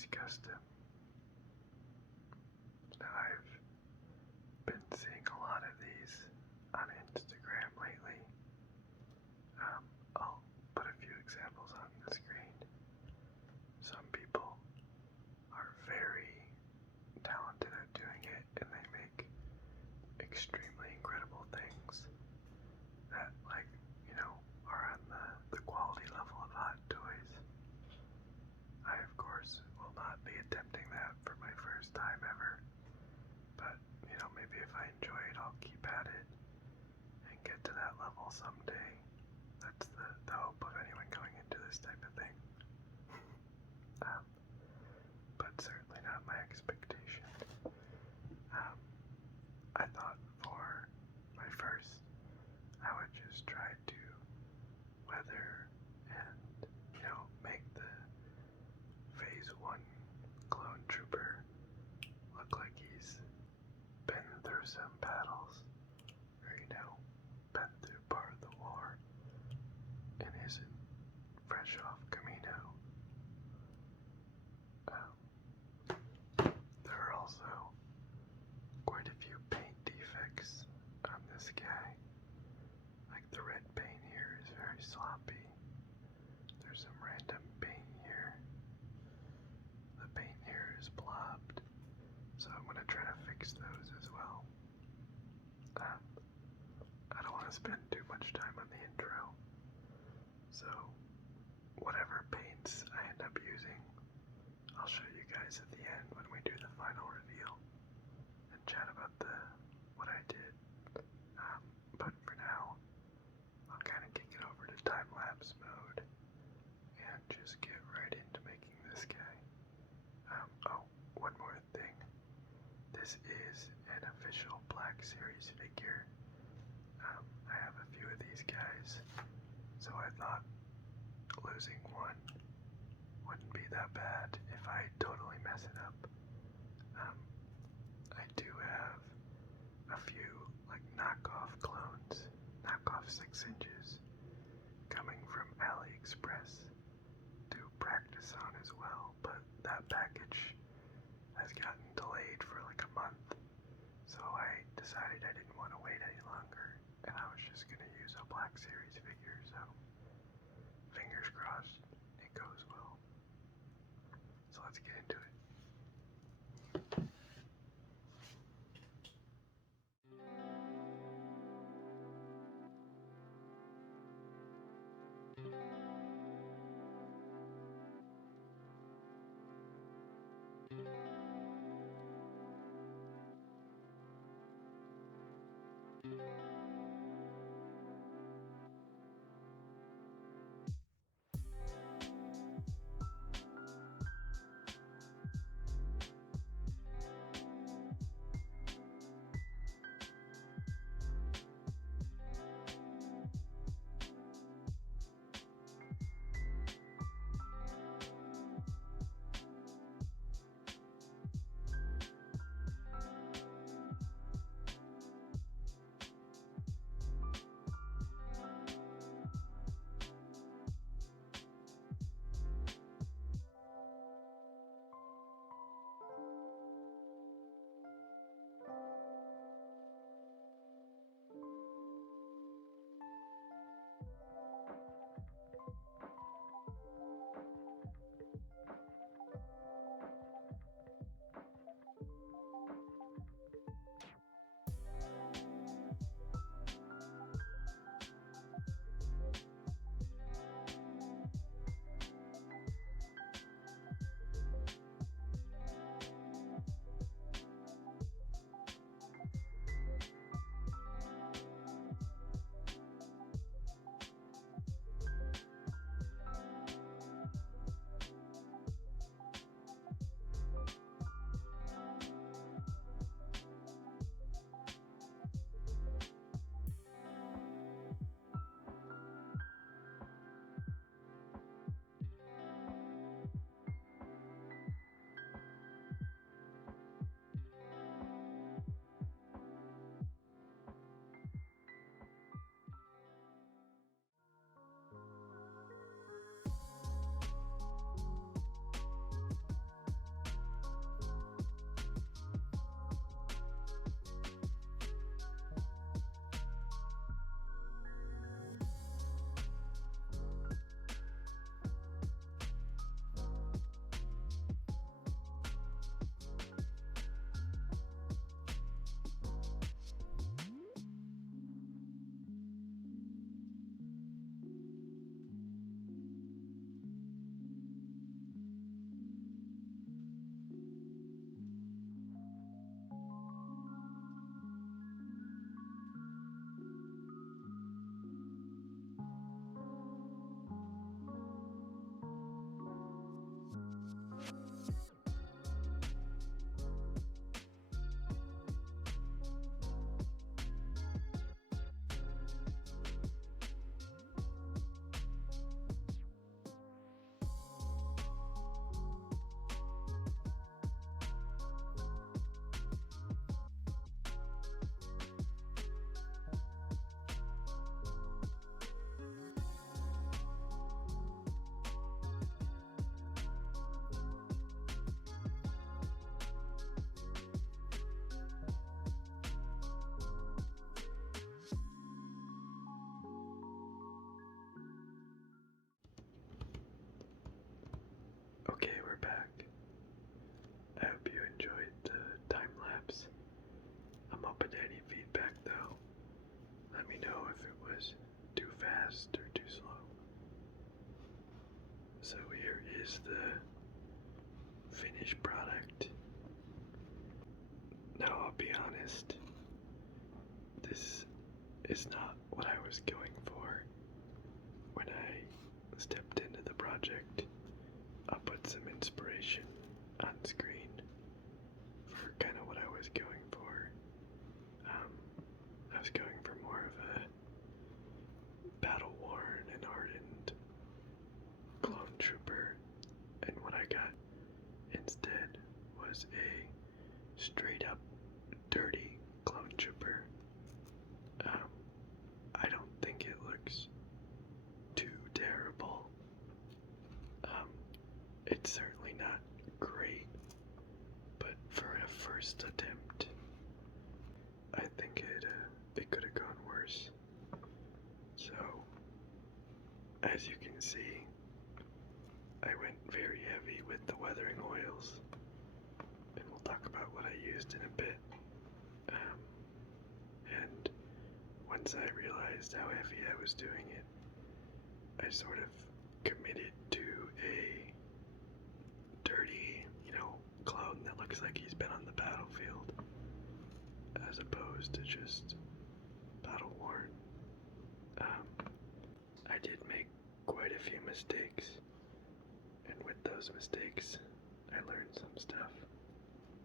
series custom. Now I've been seeing a lot of these on Instagram lately. I'll put a few examples on the screen. Some people are very talented at doing it and they make extremely incredible things that, like, are on the quality level of Hot Toys. I, of course, will not be attempting that for my first time ever, but, maybe if I enjoy it, I'll keep at it and get to that level someday. That's the hope of anyone going into this type of thing. But certainly not my expectation. I thought for my first, I would just try to weather and, make the Phase 1 clone trooper look like he's been through some battles, or, been through part of the war, and isn't fresh off Camino. There are also quite a few paint defects on this guy. Like the red paint here is very sloppy. There's some random paint here. The paint here is blobbed. So I'm going to try to fix those as well. I don't want to spend too much time on the intro. So whatever paints I end up using, I'll show you guys at the end when we do the final reveal and chat about what I did. But for now, I'll kind of kick it over to time-lapse mode and just get right into making this guy. Oh, one more thing. This is an official Black Series figure. I have a few of these guys, so I thought losing one wouldn't be that bad if I totally mess it up. I do have a few like knockoff clones, knockoff 6 inches, coming from AliExpress to practice on as well, but that package has gotten delayed for like a month, so I decided I didn't want to wait any longer, and I was just going to use a Black Series figure, so fingers crossed it goes well. So let's get into it. me know if it was too fast or too slow. So here is the finished product. Now I'll be honest, this is not what I was going for when I stepped into the project. I'll put some inspiration on screen for kind of what I was going for. I was going for more of a battle-worn and hardened clone trooper, and what I got instead was a straight-up dirty clone trooper. I don't think it looks too terrible. It's certainly not great, but for a first attempt, I think it could have gone worse. So, as you can see, I went very heavy with the weathering oils, and we'll talk about what I used in a bit. And once I realized how heavy I was doing it, I sort of committed to a dirty, clone that looks like he's been on the battlefield, as opposed to just battle worn. I did make quite a few mistakes, and with those mistakes, I learned some stuff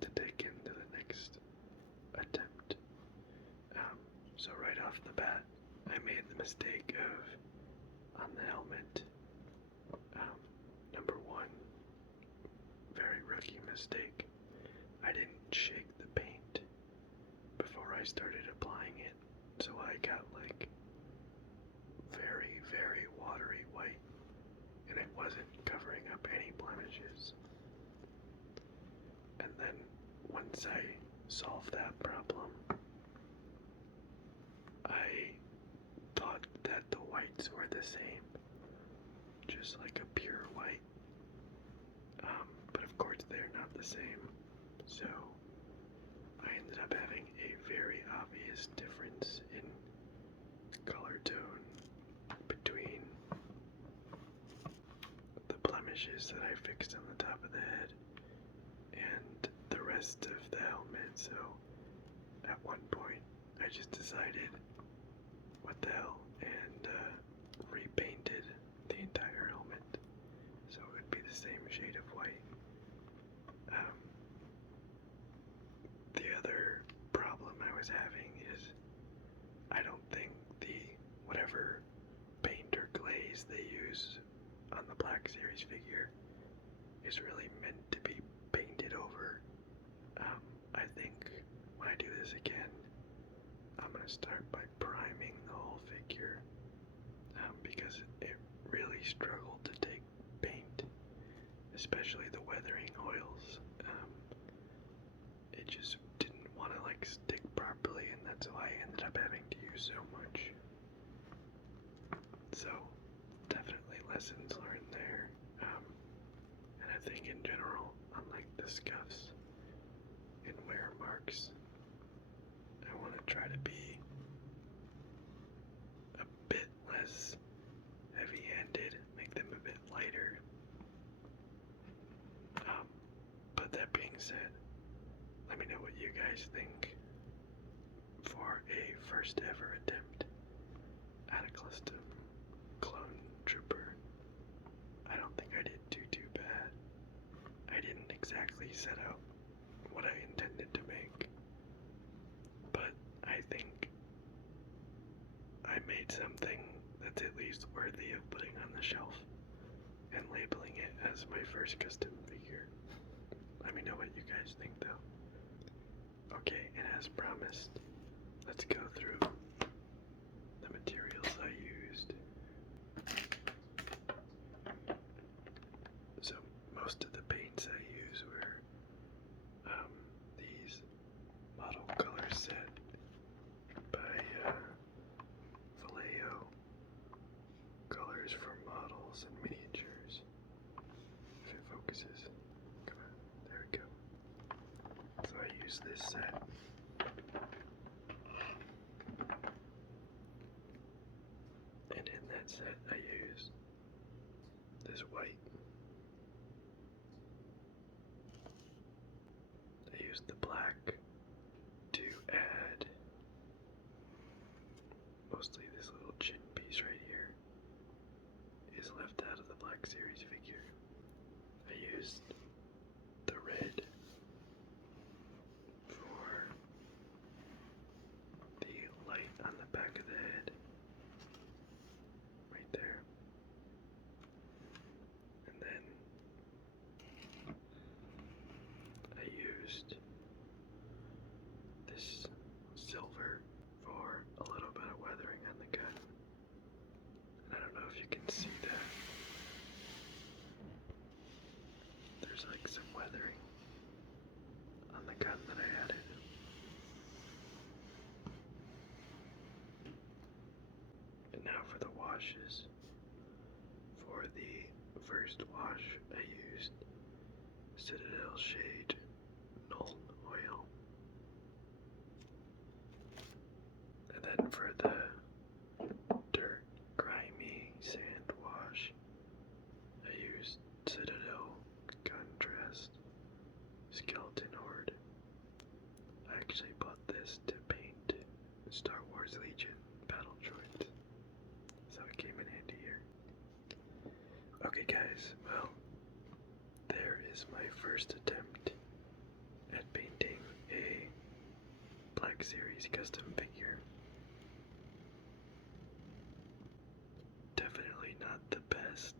to take into the next attempt. So right off the bat, I made the mistake of, on the helmet, number one, very rookie mistake, I didn't shake the paint before I started applying it, so I got like very, very watery white, and it wasn't covering up any blemishes. And then once I solved that problem, I thought that the whites were the same, just like a pure white, but of course they're not the same, so I ended up having a very obvious difference in color tone between the blemishes that I fixed on the top of the head and the rest of the helmet. So at one point I just decided, what the hell, and repainted the entire helmet so it would be the same shade of white. The other problem I was having is I don't think the whatever paint or glaze they use on the Black Series figure is really meant to be painted over. I think when I do this again, I'm going to start by priming the whole figure, because it really struggled to take paint, especially the weathering oils. It just didn't want to stick properly, and that's why I ended up having to use so much. So definitely lessons learned there. And I think in general, unlike the scuffs and wear marks, I want to try to be a bit less heavy-handed, make them a bit lighter. But that being said, let me know what you guys think for a first ever attempt at a custom clone trooper. I don't think I did too bad. I didn't exactly set out what I intended to make, but I think I made something that's at least worthy of putting on the shelf and labeling it as my first custom figure. Let me know what you guys think though. Okay, and as promised, let's go through the materials I used. So most of the paints I used were these model color set by Vallejo, colors for models and miniatures. If it focuses, come on, there we go. So I use this set. that set, I used this white. I used the black to add mostly this little chin piece right here is left out of the Black Series figure. I used the red for the light on the back of the head, right there. And then I used this silver for a little bit of weathering on the gun. And I don't know if you can see that. There's like some weathering on the gun that I added. And now for the washes. For the first wash, I used Citadel Shade Nuln Oil. And then for the dirt, grimy sand wash, I used Citadel Contrast Skeleton Horde. I actually bought this to paint Star Wars Legion battle droids, so it came in handy here. Okay guys, well, there is my first attempt at painting a Black Series custom figure. Definitely not the best,